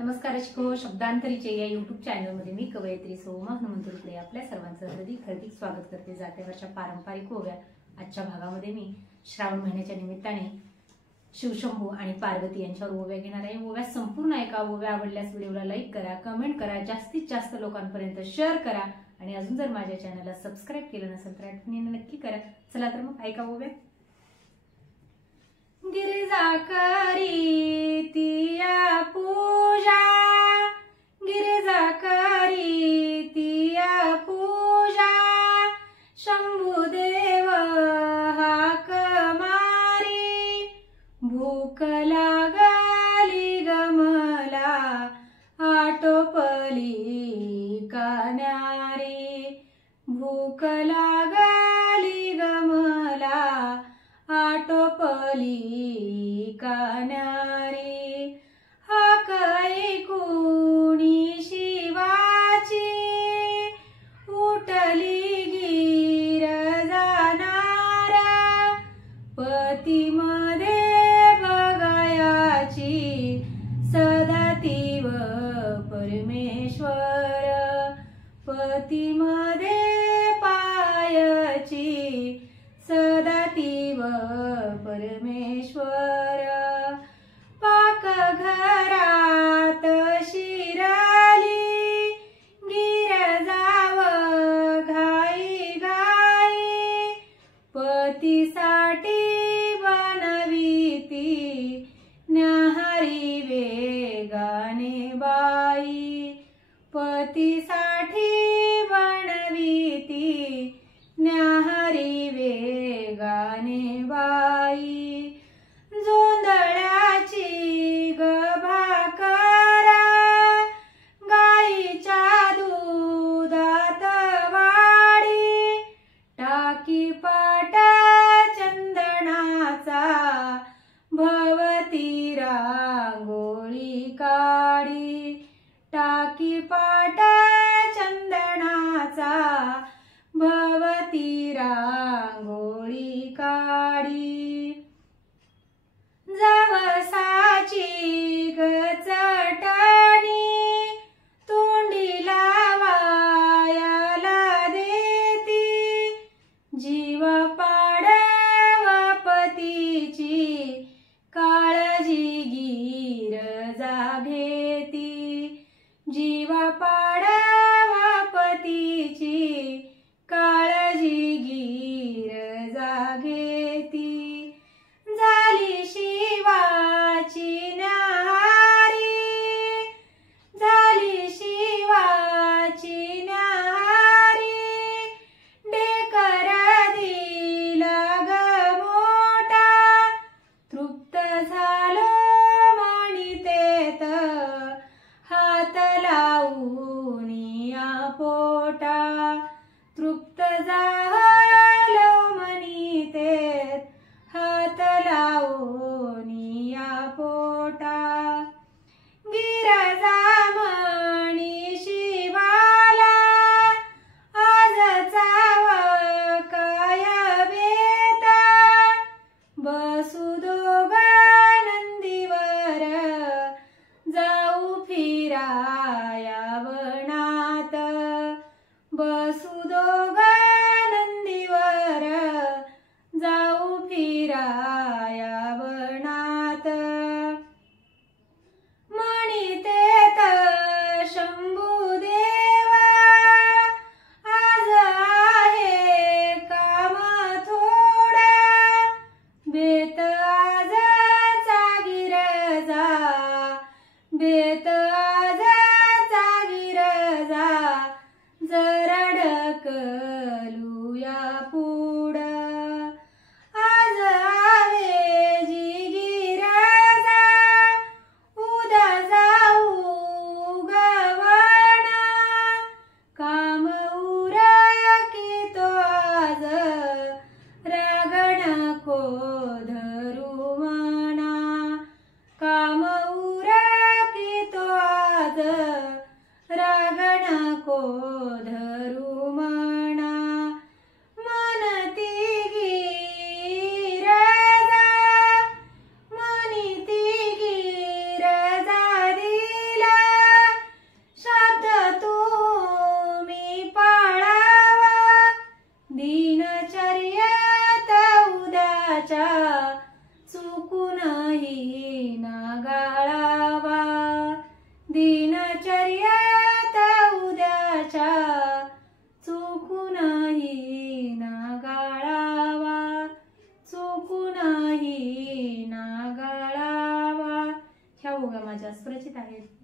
नमस्कार शिको शब्दांतरीचे या यूट्यूब चॅनलमध्ये मी कवयित्री सौमा हनुमंतरुकडे आपल्या सर्वांचं हार्दिक स्वागत करते। जात्यावरच्या पारंपरिक ओव्या आजच्या भागामध्ये मी श्रावण महिन्याच्या निमित्ताने शिवशंभू आणि पार्वती यांच्यावर ओव्या घेणार आहे। ओव्या संपूर्ण ऐका। ओव्या आवडल्यास व्हिडिओला लाईक करा, कमेंट करा, जास्तीत जास्त लोकांपर्यंत शेअर करा आणि अजून जर माझ्या चॅनलला सबस्क्राइब केलं नसेल तर आठवणीने नक्की करा। चला तर मग ऐका ओव्या। गिरिजा करी तिया पूजा, गिरिजा करी तिया पूजा, शंभुदेव हाक मारी, भूक लागली गमला आटोपली कान्यारी, भूक लागली गमला आटोपली कान्यारी, हाक ऐकुनी शिवाची उठली गीर जाणारा, पतीमध्ये बघायाची सदातीव परमेश्वर, पतीमध्ये पायाची सदातीव परमेश्वर, पाक घरात शिरली गीर जाव घाई घाई, पतीसाठी बनविती न्याहारी वेगाने बाई, पतीसाठी बनविती न्याहारी वेगाने बाई, जोंधळ्याची गभाकरा गाईच्या दुधात वाढी, टाकी पाटा चंदनाचा भवती रांगोळी काढी, टाकी पाटा चंदनाचा भवती रांगोळी काढी, जवसाची गचटणी तोंडी लावायला देती, जीव पाडवा पतीची काळजी गीर जाघेती, जीव पाडवा पतीची काळजी गीर जाघेती, झाली शिवाची न्याहारी, झाली शिवाची न्याहारी, डेकर दिला ग मोठा, तृप्त झालो म्हणितेत हात लावू आहेत.